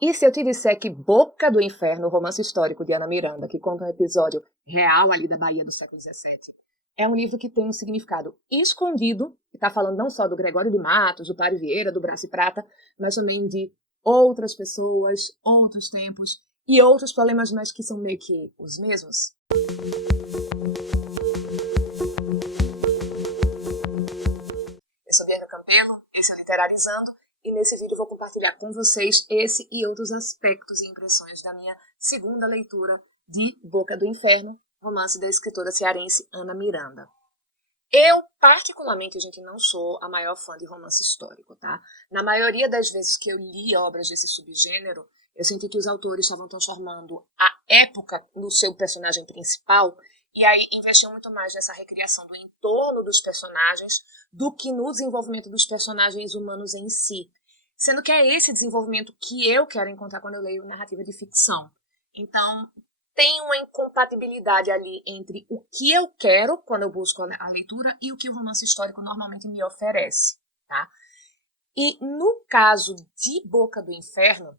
E se eu te disser que Boca do Inferno, romance histórico de Ana Miranda, que conta um episódio real ali da Bahia do século XVII, é um livro que tem um significado escondido, que está falando não só do Gregório de Matos, do Padre Vieira, do Brás e Prata, mas também de outras pessoas, outros tempos e outros problemas, mas que são meio que os mesmos. Eu sou Bianca Campelo, esse é o Literalizando, e nesse vídeo eu vou compartilhar com vocês esse e outros aspectos e impressões da minha segunda leitura de Boca do Inferno, romance da escritora cearense Ana Miranda. Eu, particularmente, gente, não sou a maior fã de romance histórico, tá? Na maioria das vezes que eu li obras desse subgênero, eu senti que os autores estavam transformando a época no seu personagem principal e aí investiam muito mais nessa recriação do entorno dos personagens do que no desenvolvimento dos personagens humanos em si. Sendo que é esse desenvolvimento que eu quero encontrar quando eu leio narrativa de ficção. Então, tem uma incompatibilidade ali entre o que eu quero quando eu busco a leitura e o que o romance histórico normalmente me oferece, tá? E no caso de Boca do Inferno,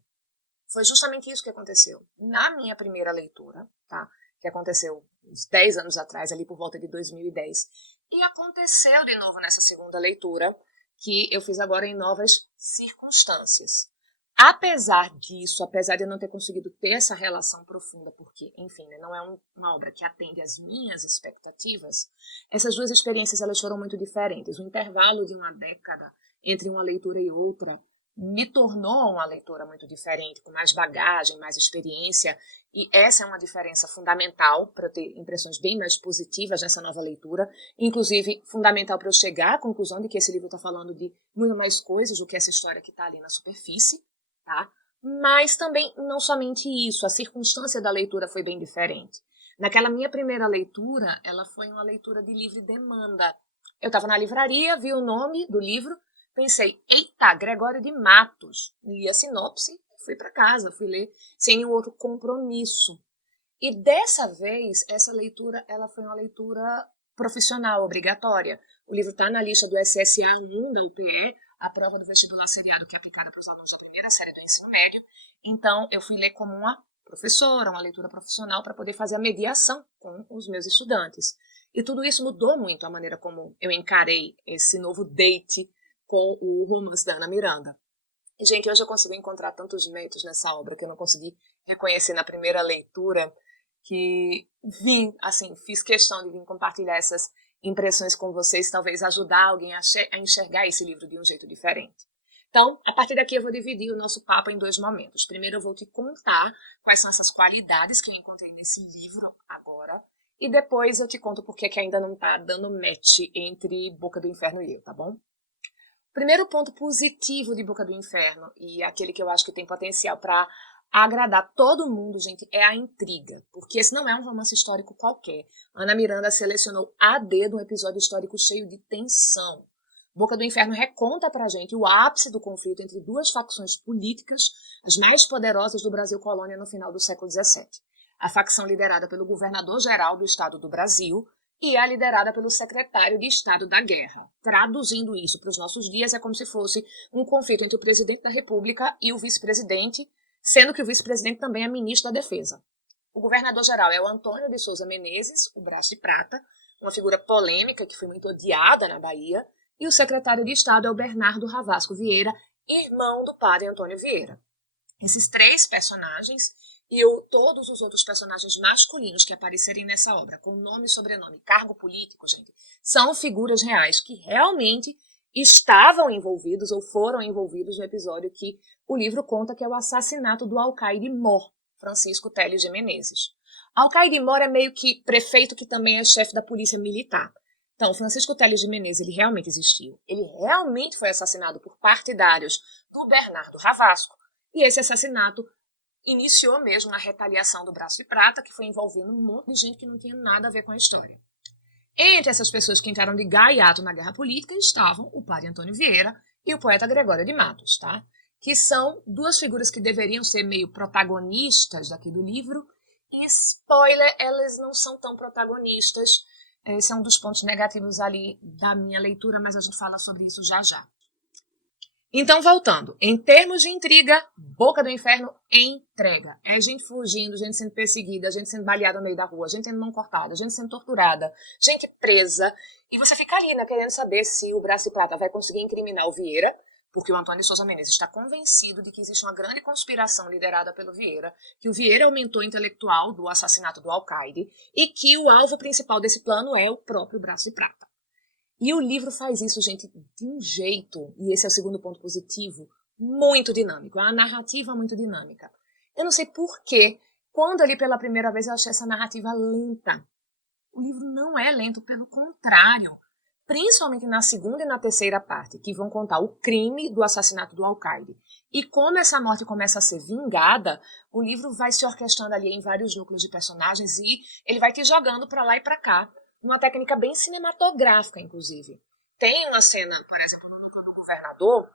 foi justamente isso que aconteceu na minha primeira leitura, tá? Que aconteceu uns 10 anos atrás, ali por volta de 2010, e aconteceu de novo nessa segunda leitura, que eu fiz agora em novas circunstâncias. Apesar disso, apesar de eu não ter conseguido ter essa relação profunda, porque, enfim, né, não é uma obra que atende às minhas expectativas, essas duas experiências elas foram muito diferentes. O intervalo de uma década entre uma leitura e outra me tornou uma leitora muito diferente, com mais bagagem, mais experiência, e essa é uma diferença fundamental para eu ter impressões bem mais positivas nessa nova leitura, inclusive fundamental para eu chegar à conclusão de que esse livro está falando de muito mais coisas do que essa história que está ali na superfície, tá? Mas também não somente isso, a circunstância da leitura foi bem diferente. Naquela minha primeira leitura, ela foi uma leitura de livre demanda. Eu estava na livraria, vi o nome do livro, pensei, eita, Gregório de Matos. Li a sinopse, fui para casa, fui ler sem nenhum outro compromisso. E dessa vez, essa leitura ela foi uma leitura profissional, obrigatória. O livro está na lista do SSA1 da UPE, a prova do vestibular seriado que é aplicada para os alunos da primeira série do ensino médio. Então, eu fui ler como uma professora, uma leitura profissional, para poder fazer a mediação com os meus estudantes. E tudo isso mudou muito a maneira como eu encarei esse novo date com o romance da Ana Miranda. E, gente, hoje eu consigo encontrar tantos méritos nessa obra que eu não consegui reconhecer na primeira leitura, que vim, assim, fiz questão de vir compartilhar essas impressões com vocês, talvez ajudar alguém a enxergar esse livro de um jeito diferente. Então, a partir daqui eu vou dividir o nosso papo em dois momentos. Primeiro eu vou te contar quais são essas qualidades que eu encontrei nesse livro agora, e depois eu te conto por que ainda não tá dando match entre Boca do Inferno e eu, tá bom? O primeiro ponto positivo de Boca do Inferno, e aquele que eu acho que tem potencial para agradar todo mundo, gente, é a intriga. Porque esse não é um romance histórico qualquer. Ana Miranda selecionou a dedo um episódio histórico cheio de tensão. Boca do Inferno reconta pra gente o ápice do conflito entre duas facções políticas, as mais poderosas do Brasil colônia no final do século XVII. A facção liderada pelo governador-geral do Estado do Brasil, e é liderada pelo secretário de Estado da Guerra. Traduzindo isso para os nossos dias, é como se fosse um conflito entre o presidente da República e o vice-presidente, sendo que o vice-presidente também é ministro da Defesa. O governador-geral é o Antônio de Souza Menezes, o Brás de Prata, uma figura polêmica que foi muito odiada na Bahia, e o secretário de Estado é o Bernardo Ravasco Vieira, irmão do padre Antônio Vieira. Esses três personagens e todos os outros personagens masculinos que aparecerem nessa obra, com nome, sobrenome, cargo político, gente, são figuras reais que realmente estavam envolvidos ou foram envolvidos no episódio que o livro conta, que é o assassinato do alcaide Mor, Francisco Teles de Menezes. Alcaide Mor é meio que prefeito que também é chefe da polícia militar. Então, Francisco Teles de Menezes, ele realmente existiu. Ele realmente foi assassinado por partidários do Bernardo Ravasco. E esse assassinato iniciou mesmo a retaliação do Brás de Prata, que foi envolvendo um monte de gente que não tinha nada a ver com a história. Entre essas pessoas que entraram de gaiato na guerra política estavam o padre Antônio Vieira e o poeta Gregório de Matos, tá? Que são duas figuras que deveriam ser meio protagonistas daqui do livro, e spoiler, elas não são tão protagonistas. Esse é um dos pontos negativos ali da minha leitura, mas a gente fala sobre isso já já. Então, voltando, em termos de intriga, Boca do Inferno entrega. É gente fugindo, gente sendo perseguida, gente sendo baleada no meio da rua, gente tendo mão cortada, gente sendo torturada, gente presa. E você fica ali, né, querendo saber se o Braço de Prata vai conseguir incriminar o Vieira, porque o Antônio de Souza Menezes está convencido de que existe uma grande conspiração liderada pelo Vieira, que o Vieira é o mentor intelectual do assassinato do Alcaide e que o alvo principal desse plano é o próprio Braço de Prata. E o livro faz isso, gente, de um jeito, e esse é o segundo ponto positivo, muito dinâmico. É uma narrativa muito dinâmica. Eu não sei por quê, quando eu li pela primeira vez eu achei essa narrativa lenta. O livro não é lento, pelo contrário. Principalmente na segunda e na terceira parte, que vão contar o crime do assassinato do Alcaide. E como essa morte começa a ser vingada, o livro vai se orquestrando ali em vários núcleos de personagens e ele vai te jogando para lá e para cá, uma técnica bem cinematográfica, inclusive. Tem uma cena, por exemplo, no núcleo do governador,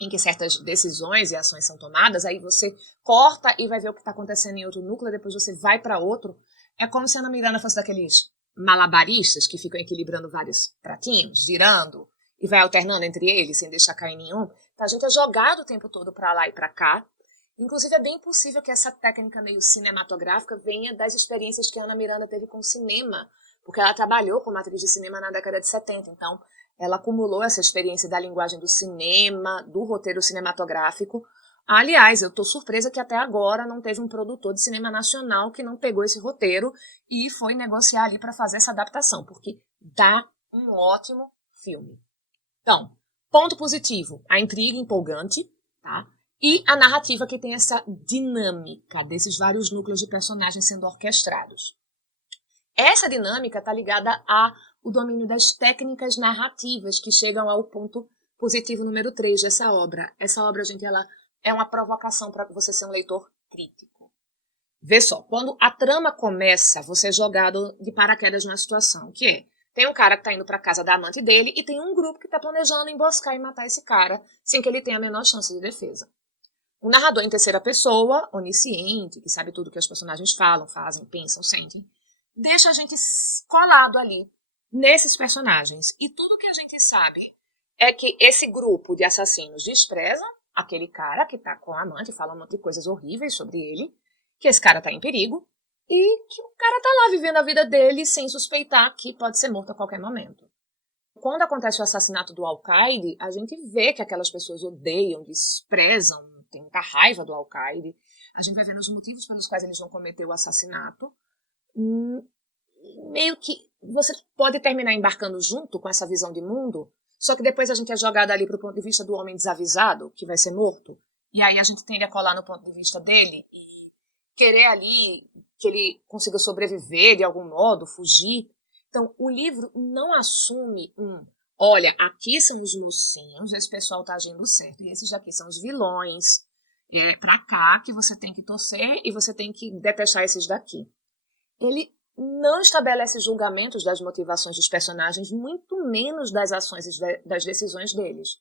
em que certas decisões e ações são tomadas, aí você corta e vai ver o que está acontecendo em outro núcleo, depois você vai para outro. É como se a Ana Miranda fosse daqueles malabaristas que ficam equilibrando vários pratinhos, girando, e vai alternando entre eles, sem deixar cair nenhum. Então a gente é jogado o tempo todo para lá e para cá. Inclusive é bem possível que essa técnica meio cinematográfica venha das experiências que a Ana Miranda teve com o cinema, porque ela trabalhou como atriz de cinema na década de 70, então ela acumulou essa experiência da linguagem do cinema, do roteiro cinematográfico. Aliás, eu estou surpresa que até agora não teve um produtor de cinema nacional que não pegou esse roteiro e foi negociar ali para fazer essa adaptação, porque dá um ótimo filme. Então, ponto positivo, a intriga empolgante, tá? E a narrativa que tem essa dinâmica desses vários núcleos de personagens sendo orquestrados. Essa dinâmica está ligada ao domínio das técnicas narrativas que chegam ao ponto positivo número 3 dessa obra. Essa obra, gente, ela é uma provocação para você ser um leitor crítico. Vê só, quando a trama começa, você é jogado de paraquedas numa situação, que é, tem um cara que está indo para casa da amante dele e tem um grupo que está planejando emboscar e matar esse cara sem que ele tenha a menor chance de defesa. O narrador em terceira pessoa, onisciente, que sabe tudo que os personagens falam, fazem, pensam, sentem, deixa a gente colado ali, nesses personagens. E tudo que a gente sabe é que esse grupo de assassinos despreza aquele cara que tá com a amante, fala um monte de coisas horríveis sobre ele, que esse cara tá em perigo, e que o cara tá lá vivendo a vida dele sem suspeitar que pode ser morto a qualquer momento. Quando acontece o assassinato do Alcaide, a gente vê que aquelas pessoas odeiam, desprezam, têm muita raiva do Alcaide. A gente vai vendo os motivos pelos quais eles vão cometer o assassinato. Meio que você pode terminar embarcando junto com essa visão de mundo, só que depois a gente é jogado ali para o ponto de vista do homem desavisado, que vai ser morto, e aí a gente tende a colar no ponto de vista dele e querer ali que ele consiga sobreviver de algum modo, fugir. Então, o livro não assume olha, aqui são os mocinhos, esse pessoal tá agindo certo, e esses daqui são os vilões, pra cá que você tem que torcer e você tem que detestar esses daqui. Ele não estabelece julgamentos das motivações dos personagens, muito menos das ações e das decisões deles.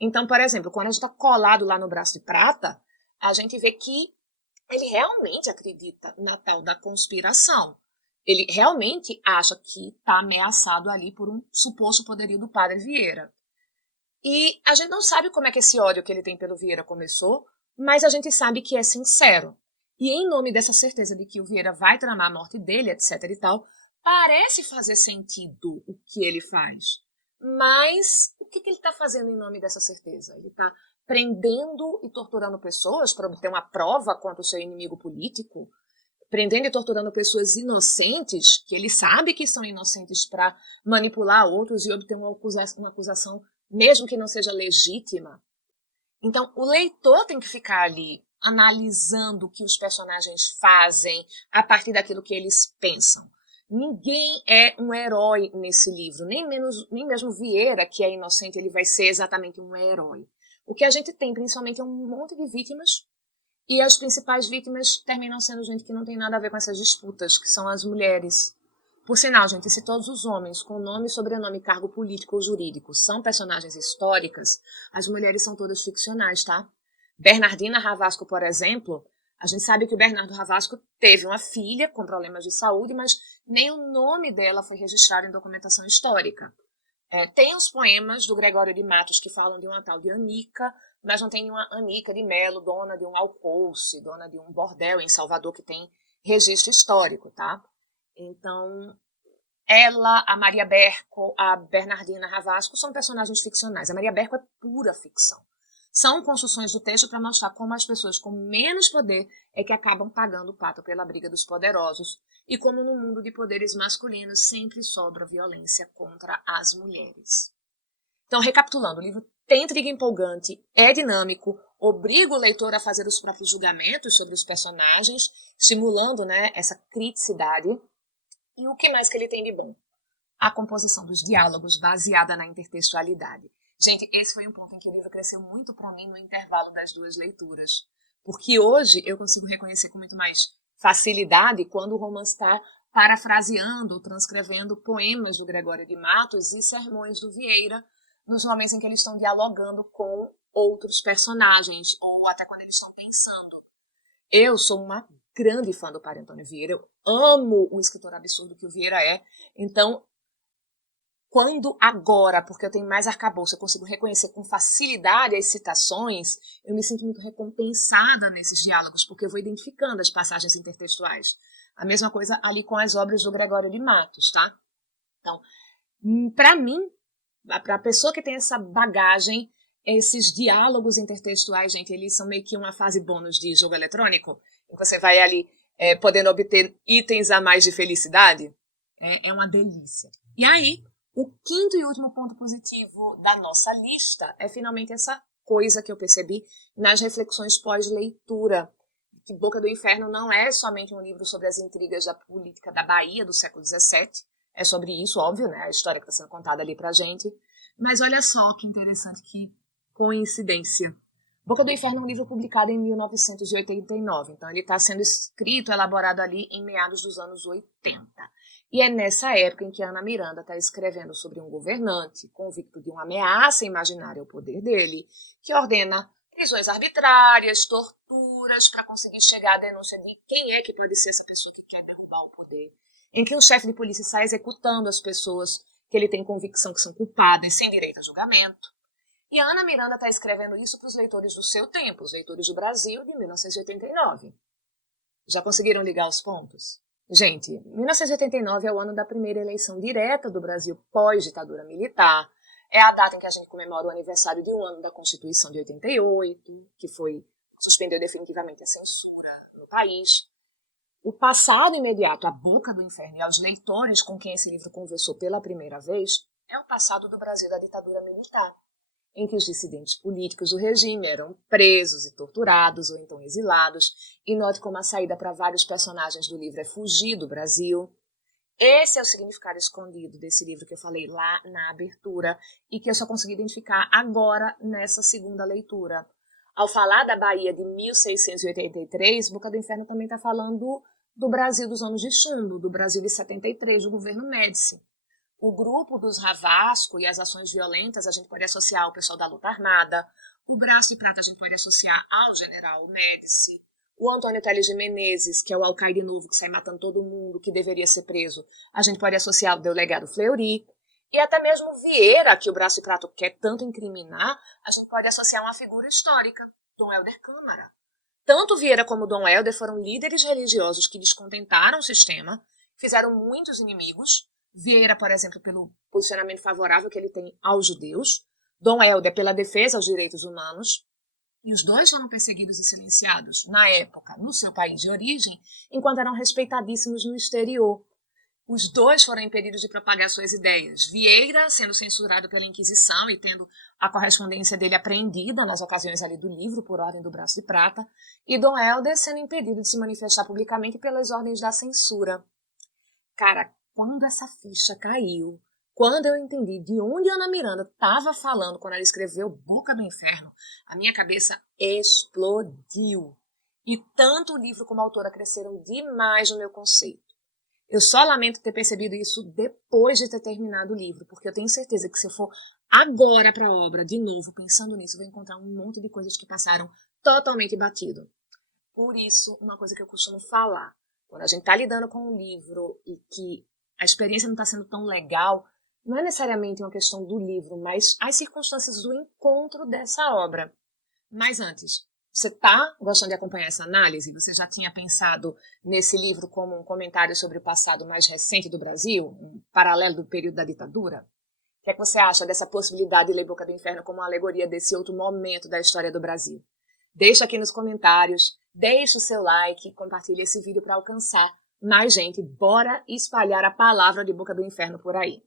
Então, por exemplo, quando a gente está colado lá no Braço de Prata, a gente vê que ele realmente acredita na tal da conspiração. Ele realmente acha que está ameaçado ali por um suposto poderio do Padre Vieira. E a gente não sabe como é que esse ódio que ele tem pelo Vieira começou, mas a gente sabe que é sincero. E em nome dessa certeza de que o Vieira vai tramar a morte dele, etc e tal, parece fazer sentido o que ele faz. Mas o que ele está fazendo em nome dessa certeza? Ele está prendendo e torturando pessoas para obter uma prova contra o seu inimigo político? Prendendo e torturando pessoas inocentes, que ele sabe que são inocentes, para manipular outros e obter uma acusação, mesmo que não seja legítima? Então, o leitor tem que ficar ali analisando o que os personagens fazem a partir daquilo que eles pensam. Ninguém é um herói nesse livro, nem mesmo Vieira, que é inocente, ele vai ser exatamente um herói. O que a gente tem, principalmente, é um monte de vítimas, e as principais vítimas terminam sendo gente que não tem nada a ver com essas disputas, que são as mulheres. Por sinal, gente, se todos os homens com nome, sobrenome, cargo político ou jurídico são personagens históricas, as mulheres são todas ficcionais, tá? Bernardina Ravasco, por exemplo, a gente sabe que o Bernardo Ravasco teve uma filha com problemas de saúde, mas nem o nome dela foi registrado em documentação histórica. Tem os poemas do Gregório de Matos que falam de uma tal de Anica, mas não tem uma Anica de Melo, dona de um alcouce, dona de um bordel em Salvador que tem registro histórico, tá? Então, ela, a Maria Berco, a Bernardina Ravasco são personagens ficcionais. A Maria Berco é pura ficção. São construções do texto para mostrar como as pessoas com menos poder é que acabam pagando o pato pela briga dos poderosos e como no mundo de poderes masculinos sempre sobra violência contra as mulheres. Então, recapitulando, o livro tem intriga empolgante, é dinâmico, obriga o leitor a fazer os próprios julgamentos sobre os personagens, estimulando, né, essa criticidade. E o que mais que ele tem de bom? A composição dos diálogos baseada na intertextualidade. Gente, esse foi um ponto em que o livro cresceu muito para mim no intervalo das duas leituras. Porque hoje eu consigo reconhecer com muito mais facilidade quando o romance está parafraseando, transcrevendo poemas do Gregório de Matos e sermões do Vieira, nos momentos em que eles estão dialogando com outros personagens, ou até quando eles estão pensando. Eu sou uma grande fã do Padre Antônio Vieira, eu amo o escritor absurdo que o Vieira é, então, quando agora, porque eu tenho mais arcabouço, eu consigo reconhecer com facilidade as citações, eu me sinto muito recompensada nesses diálogos, porque eu vou identificando as passagens intertextuais. A mesma coisa ali com as obras do Gregório de Matos, tá? Então, para mim, para a pessoa que tem essa bagagem, esses diálogos intertextuais, gente, eles são meio que uma fase bônus de jogo eletrônico, em que você vai ali podendo obter itens a mais de felicidade. É uma delícia. E aí, o quinto e último ponto positivo da nossa lista é finalmente essa coisa que eu percebi nas reflexões pós-leitura, que Boca do Inferno não é somente um livro sobre as intrigas da política da Bahia do século XVII, é sobre isso, óbvio, né, a história que está sendo contada ali pra gente, mas olha só que interessante, que coincidência. Boca do Inferno é um livro publicado em 1989, então ele está sendo escrito, elaborado ali em meados dos anos 80. E é nessa época em que Ana Miranda está escrevendo sobre um governante convicto de uma ameaça imaginária ao poder dele, que ordena prisões arbitrárias, torturas, para conseguir chegar à denúncia de quem é que pode ser essa pessoa que quer derrubar o poder, em que um chefe de polícia sai executando as pessoas que ele tem convicção que são culpadas, sem direito a julgamento. E a Ana Miranda está escrevendo isso para os leitores do seu tempo, os leitores do Brasil de 1989. Já conseguiram ligar os pontos? Gente, 1989 é o ano da primeira eleição direta do Brasil pós-ditadura militar. É a data em que a gente comemora o aniversário de um ano da Constituição de 88, que suspendeu definitivamente a censura no país. O passado imediato à Boca do Inferno e aos leitores com quem esse livro conversou pela primeira vez é o passado do Brasil da ditadura militar, em que os dissidentes políticos do regime eram presos e torturados ou então exilados, e note como a saída para vários personagens do livro é fugir do Brasil. Esse é o significado escondido desse livro que eu falei lá na abertura e que eu só consegui identificar agora nessa segunda leitura. Ao falar da Bahia de 1683, Boca do Inferno também está falando do Brasil dos anos de chumbo, do Brasil de 73, do governo Médici. O grupo dos Ravasco e as ações violentas a gente pode associar ao pessoal da luta armada. O Braço de Prata a gente pode associar ao general Médici. O Antônio Telles de Menezes, que é o alcaide novo que sai matando todo mundo, que deveria ser preso, a gente pode associar ao delegado Fleury. E até mesmo Vieira, que o Braço de Prata quer tanto incriminar, a gente pode associar a uma figura histórica, Dom Helder Câmara. Tanto Vieira como Dom Helder foram líderes religiosos que descontentaram o sistema, fizeram muitos inimigos. Vieira, por exemplo, pelo posicionamento favorável que ele tem aos judeus. Dom Helder pela defesa aos direitos humanos. E os dois foram perseguidos e silenciados, na época, no seu país de origem, enquanto eram respeitadíssimos no exterior. Os dois foram impedidos de propagar suas ideias. Vieira sendo censurado pela Inquisição e tendo a correspondência dele apreendida nas ocasiões ali do livro, por ordem do Braço de Prata, e Dom Helder sendo impedido de se manifestar publicamente pelas ordens da censura. Cara, quando essa ficha caiu, quando eu entendi de onde Ana Miranda estava falando quando ela escreveu Boca do Inferno, a minha cabeça explodiu. E tanto o livro como a autora cresceram demais no meu conceito. Eu só lamento ter percebido isso depois de ter terminado o livro, porque eu tenho certeza que se eu for agora para a obra, de novo, pensando nisso, eu vou encontrar um monte de coisas que passaram totalmente batido. Por isso, uma coisa que eu costumo falar, quando a gente está lidando com um livro e que a experiência não está sendo tão legal, não é necessariamente uma questão do livro, mas as circunstâncias do encontro dessa obra. Mas antes, você está gostando de acompanhar essa análise? Você já tinha pensado nesse livro como um comentário sobre o passado mais recente do Brasil, um paralelo do período da ditadura? O que é que você acha dessa possibilidade de ler Boca do Inferno como uma alegoria desse outro momento da história do Brasil? Deixa aqui nos comentários, deixa o seu like, compartilha esse vídeo para alcançar mais gente. Bora espalhar a palavra de Boca do Inferno por aí.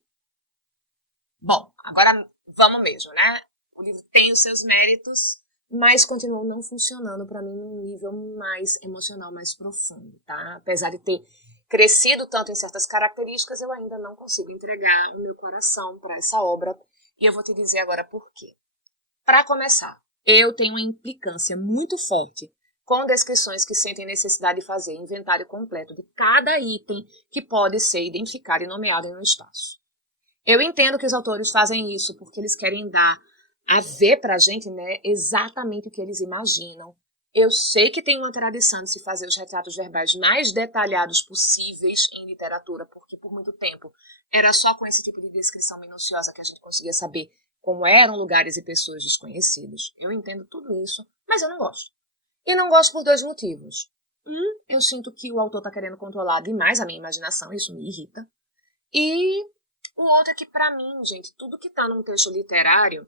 Bom, agora vamos mesmo, né? O livro tem os seus méritos, mas continuou não funcionando para mim num nível mais emocional, mais profundo, tá? Apesar de ter crescido tanto em certas características, eu ainda não consigo entregar o meu coração para essa obra, e eu vou te dizer agora por quê. Para começar, eu tenho uma implicância muito forte com descrições que sentem necessidade de fazer inventário completo de cada item que pode ser identificado e nomeado em um espaço. Eu entendo que os autores fazem isso porque eles querem dar a ver pra gente, né, exatamente o que eles imaginam. Eu sei que tem uma tradição de se fazer os retratos verbais mais detalhados possíveis em literatura, porque por muito tempo era só com esse tipo de descrição minuciosa que a gente conseguia saber como eram lugares e pessoas desconhecidos. Eu entendo tudo isso, mas eu não gosto. E não gosto por dois motivos. Eu sinto que o autor está querendo controlar demais a minha imaginação, isso me irrita. E o outro é que, para mim, gente, tudo que está num texto literário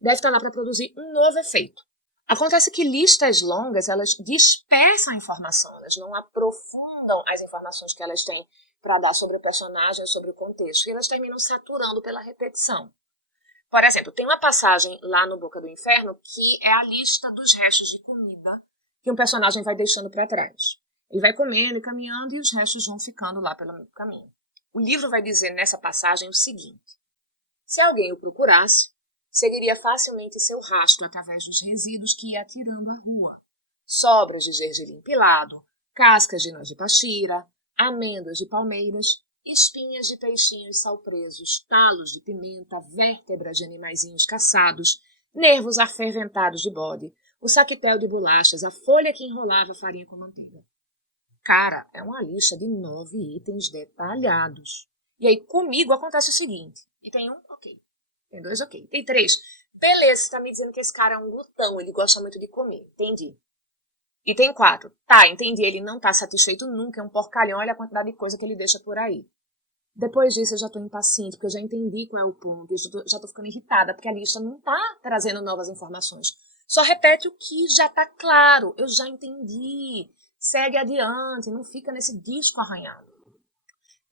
deve estar lá para produzir um novo efeito. Acontece que listas longas, elas dispersam a informação, elas não aprofundam as informações que elas têm para dar sobre o personagem, sobre o contexto, e elas terminam saturando pela repetição. Por exemplo, tem uma passagem lá no Boca do Inferno que é a lista dos restos de comida que um personagem vai deixando para trás. Ele vai comendo e caminhando e os restos vão ficando lá pelo caminho. O livro vai dizer nessa passagem o seguinte: se alguém o procurasse, seguiria facilmente seu rastro através dos resíduos que ia atirando à rua. Sobras de gergelim empilado, cascas de noz de pachira, amêndoas de palmeiras, espinhas de peixinhos salpresos, talos de pimenta, vértebras de animaizinhos caçados, nervos aferventados de bode, o saquetel de bolachas, a folha que enrolava a farinha com manteiga. Cara, é uma lista de 9 itens detalhados. E aí comigo acontece o seguinte: e tem um, ok. Tem 2, ok. Tem 3. Beleza, você tá me dizendo que esse cara é um glutão, ele gosta muito de comer. Entendi. E tem 4. Tá, entendi, ele não tá satisfeito nunca, é um porcalhão, olha a quantidade de coisa que ele deixa por aí. Depois disso eu já tô impaciente, porque eu já entendi qual é o ponto, eu já tô ficando irritada, porque a lista não tá trazendo novas informações. Só repete o que já tá claro, eu já entendi. Segue adiante, não fica nesse disco arranhado.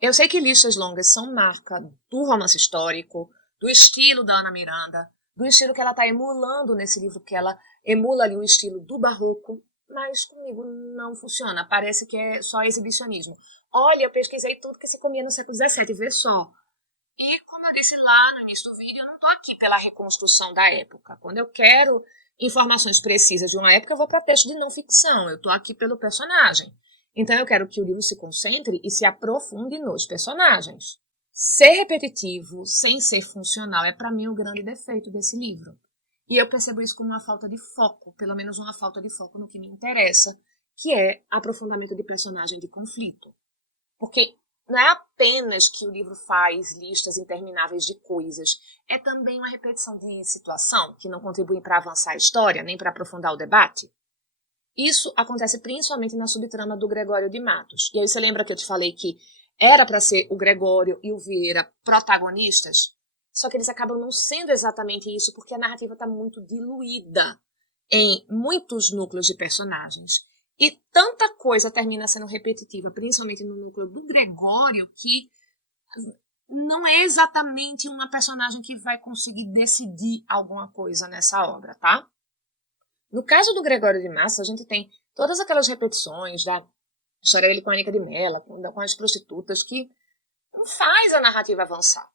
Eu sei que listas longas são marca do romance histórico, do estilo da Ana Miranda, do estilo que ela está emulando nesse livro, que ela emula ali o estilo do barroco, mas comigo não funciona, parece que é só exibicionismo. Olha, eu pesquisei tudo que se comia no século XVII, vê só. E como eu disse lá no início do vídeo, eu não estou aqui pela reconstrução da época. Quando eu quero informações precisas de uma época, eu vou para texto de não ficção, eu estou aqui pelo personagem. Então eu quero que o livro se concentre e se aprofunde nos personagens. Ser repetitivo, sem ser funcional, é para mim o grande defeito desse livro. E eu percebo isso como uma falta de foco, pelo menos uma falta de foco no que me interessa, que é aprofundamento de personagem de conflito. Porque não é apenas que o livro faz listas intermináveis de coisas, é também uma repetição de situação que não contribui para avançar a história, nem para aprofundar o debate. Isso acontece principalmente na subtrama do Gregório de Matos. E aí você lembra que eu te falei que era para ser o Gregório e o Vieira protagonistas? Só que eles acabam não sendo exatamente isso, porque a narrativa está muito diluída em muitos núcleos de personagens. E tanta coisa termina sendo repetitiva, principalmente no núcleo do Gregório, que não é exatamente uma personagem que vai conseguir decidir alguma coisa nessa obra, tá? No caso do Gregório de Matos, a gente tem todas aquelas repetições da história dele com a Anica de Mela, com as prostitutas, que não faz a narrativa avançar.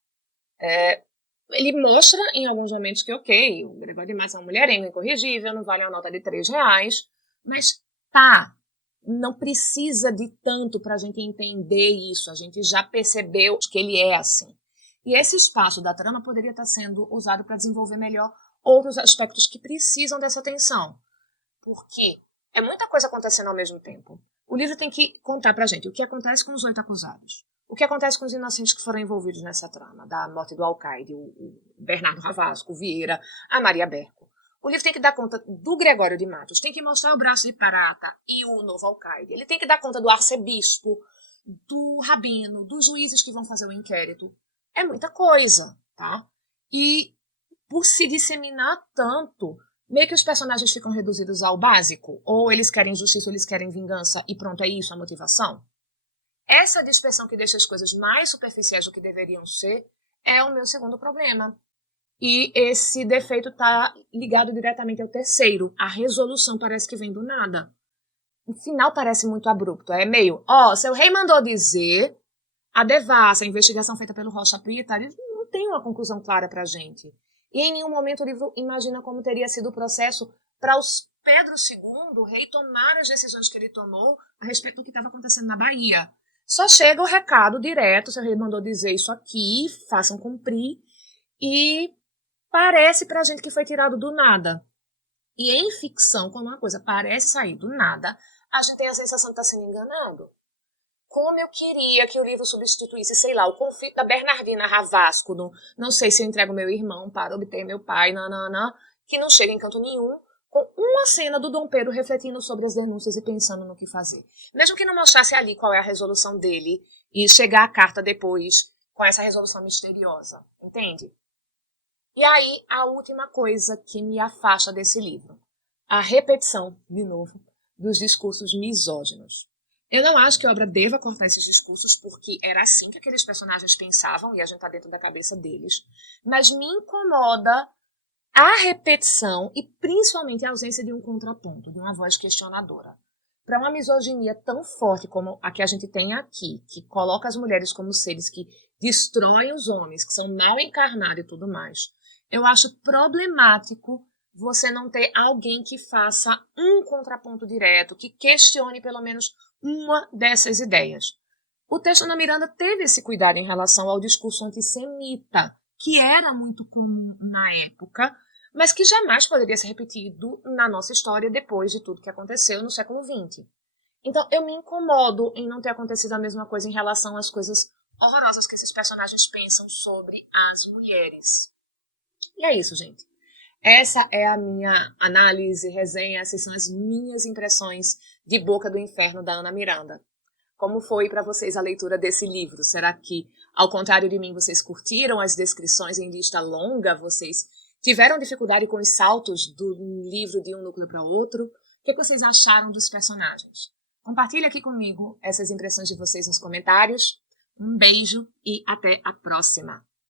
Ele mostra em alguns momentos que, ok, o Gregório de Matos é uma mulherengo incorrigível, não vale uma nota de R$3, mas tá, não precisa de tanto para a gente entender isso, a gente já percebeu que ele é assim. E esse espaço da trama poderia estar sendo usado para desenvolver melhor outros aspectos que precisam dessa atenção, porque é muita coisa acontecendo ao mesmo tempo. O livro tem que contar pra gente o que acontece com os 8 acusados, O que acontece com os inocentes que foram envolvidos nessa trama, da morte do Alcaide, o Bernardo Ravasco, o Vieira, a Maria Berco. O livro tem que dar conta do Gregório de Matos, tem que mostrar o braço de prata e o novo Alcaide. Ele tem que dar conta do arcebispo, do rabino, dos juízes que vão fazer o inquérito. É muita coisa, tá? E por se disseminar tanto, meio que os personagens ficam reduzidos ao básico. Ou eles querem justiça ou eles querem vingança e pronto, é isso a motivação. Essa dispersão que deixa as coisas mais superficiais do que deveriam ser é o meu segundo problema. E esse defeito está ligado diretamente ao terceiro. A resolução parece que vem do nada. O final parece muito abrupto. É meio, seu rei mandou dizer, a devassa, a investigação feita pelo Rocha Prita, ele não tem uma conclusão clara pra gente. E em nenhum momento o livro imagina como teria sido o processo para os Pedro II, o rei, tomar as decisões que ele tomou a respeito do que estava acontecendo na Bahia. Só chega o recado direto, seu rei mandou dizer isso aqui, façam cumprir, e parece pra gente que foi tirado do nada. E em ficção, quando uma coisa parece sair do nada, a gente tem a sensação de estar sendo enganado. Como eu queria que o livro substituísse, sei lá, o conflito da Bernardina Ravasco, não sei se eu entrego meu irmão para obter meu pai, que não chega em canto nenhum, com uma cena do Dom Pedro refletindo sobre as denúncias e pensando no que fazer. Mesmo que não mostrasse ali qual é a resolução dele e chegar a carta depois com essa resolução misteriosa, entende? E aí, a última coisa que me afasta desse livro. A repetição, de novo, dos discursos misóginos. Eu não acho que a obra deva cortar esses discursos, porque era assim que aqueles personagens pensavam, e a gente tá dentro da cabeça deles. Mas me incomoda a repetição e principalmente a ausência de um contraponto, de uma voz questionadora. Para uma misoginia tão forte como a que a gente tem aqui, que coloca as mulheres como seres que destroem os homens, que são mal encarnados e tudo mais, eu acho problemático você não ter alguém que faça um contraponto direto, que questione pelo menos uma dessas ideias. O texto da Miranda teve esse cuidado em relação ao discurso antissemita, que era muito comum na época, mas que jamais poderia ser repetido na nossa história depois de tudo que aconteceu no século XX. Então, eu me incomodo em não ter acontecido a mesma coisa em relação às coisas horrorosas que esses personagens pensam sobre as mulheres. E é isso, gente. Essa é a minha análise, resenha, essas são as minhas impressões de Boca do Inferno, da Ana Miranda. Como foi para vocês a leitura desse livro? Será que, ao contrário de mim, vocês curtiram as descrições em lista longa? Vocês tiveram dificuldade com os saltos do livro de um núcleo para outro? O que vocês acharam dos personagens? Compartilhe aqui comigo essas impressões de vocês nos comentários. Um beijo e até a próxima!